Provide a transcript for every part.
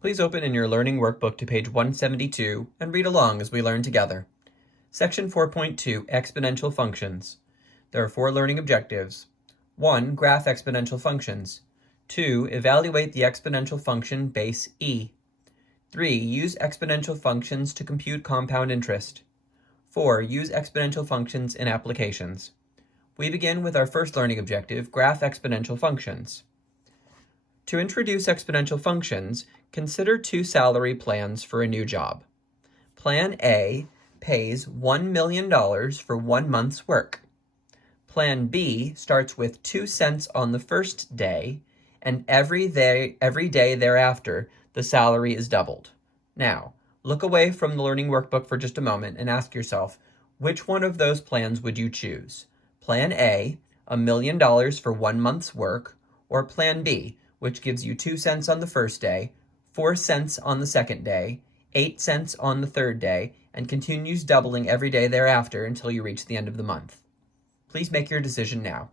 Please open in your learning workbook to page 172 and read along as we learn together. Section 4.2, Exponential Functions. There are 4 learning objectives. 1. Graph exponential functions. 2. Evaluate the exponential function base e. 3. Use exponential functions to compute compound interest. 4. Use exponential functions in applications. We begin with our first learning objective, graph exponential functions. To introduce exponential functions, consider 2 salary plans for a new job. Plan A pays $1 million for 1 month's work. Plan B starts with 2 cents on the first day, and every day thereafter, the salary is doubled. Now, look away from the learning workbook for just a moment and ask yourself, which one of those plans would you choose? Plan A, $1 million for 1 month's work, or Plan B, which gives you 2 cents on the first day, 4 cents on the second day, 8 cents on the third day, and continues doubling every day thereafter until you reach the end of the month. Please make your decision now.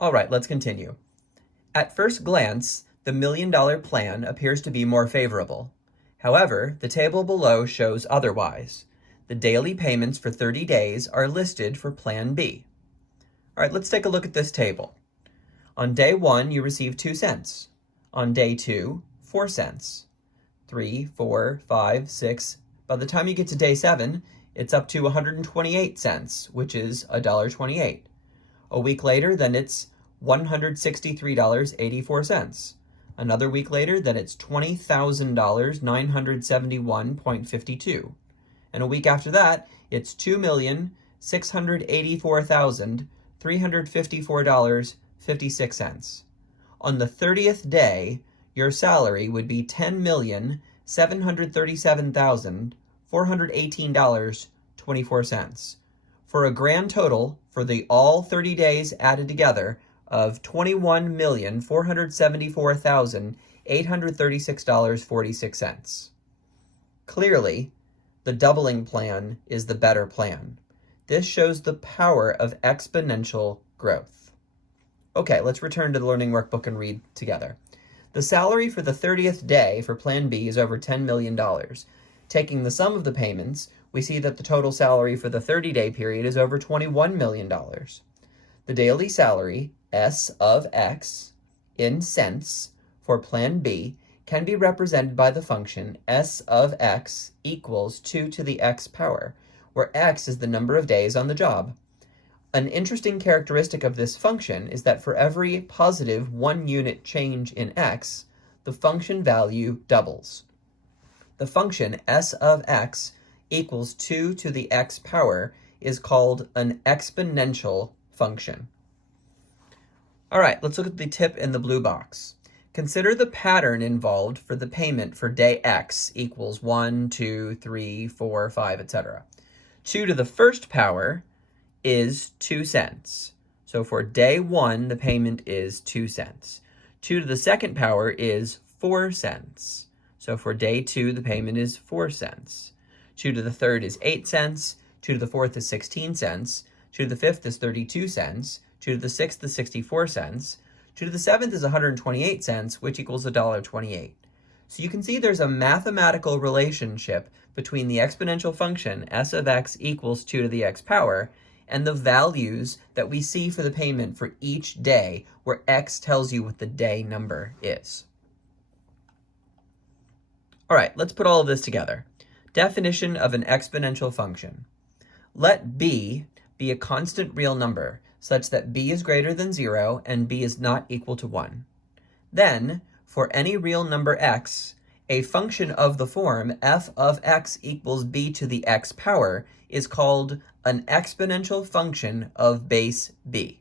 All right, let's continue. At first glance, the $1 million plan appears to be more favorable. However, the table below shows otherwise. The daily payments for 30 days are listed for Plan B. All right, let's take a look at this table. On day 1, you receive 2 cents. On day 2, 4 cents. 3, 4, 5, 6. By the time you get to day 7, it's up to 128 cents, which is $1.28. A week later, then it's $163.84. Another week later, then it's $20,971.52. And a week after that, it's $2,684,354.56. On the 30th day, your salary would be $10,737,418.24, for a grand total for the all 30 days added together of $21,474,836.46. Clearly, the doubling plan is the better plan. This shows the power of exponential growth. Okay, let's return to the learning workbook and read together. The salary for the 30th day for Plan B is over $10 million. Taking the sum of the payments, we see that the total salary for the 30-day period is over $21 million. The daily salary, S of X, in cents, for Plan B can be represented by the function S of X equals 2 to the X power, where X is the number of days on the job. An interesting characteristic of this function is that for every positive 1 unit change in X, the function value doubles. The function S of X equals 2 to the X power is called an exponential function. All right, let's look at the tip in the blue box. Consider the pattern involved for the payment for day X equals 1, 2, 3, 4, 5, etc. 2 to the first power is 2 cents. So for day 1, the payment is 2 cents. 2 to the second power is 4 cents. So for day 2, the payment is 4 cents. 2 to the third is 8 cents. 2 to the fourth is 16 cents. 2 to the fifth is 32 cents. 2 to the sixth is 64 cents. 2 to the seventh is 128 cents, which equals $1.28. So you can see there's a mathematical relationship between the exponential function S of X equals 2 to the X power and the values that we see for the payment for each day, where X tells you what the day number is. All right, let's put all of this together. Definition of an exponential function. Let b be a constant real number such that b is greater than 0 and b is not equal to 1. Then, for any real number x, a function of the form f of x equals b to the x power is called an exponential function of base b.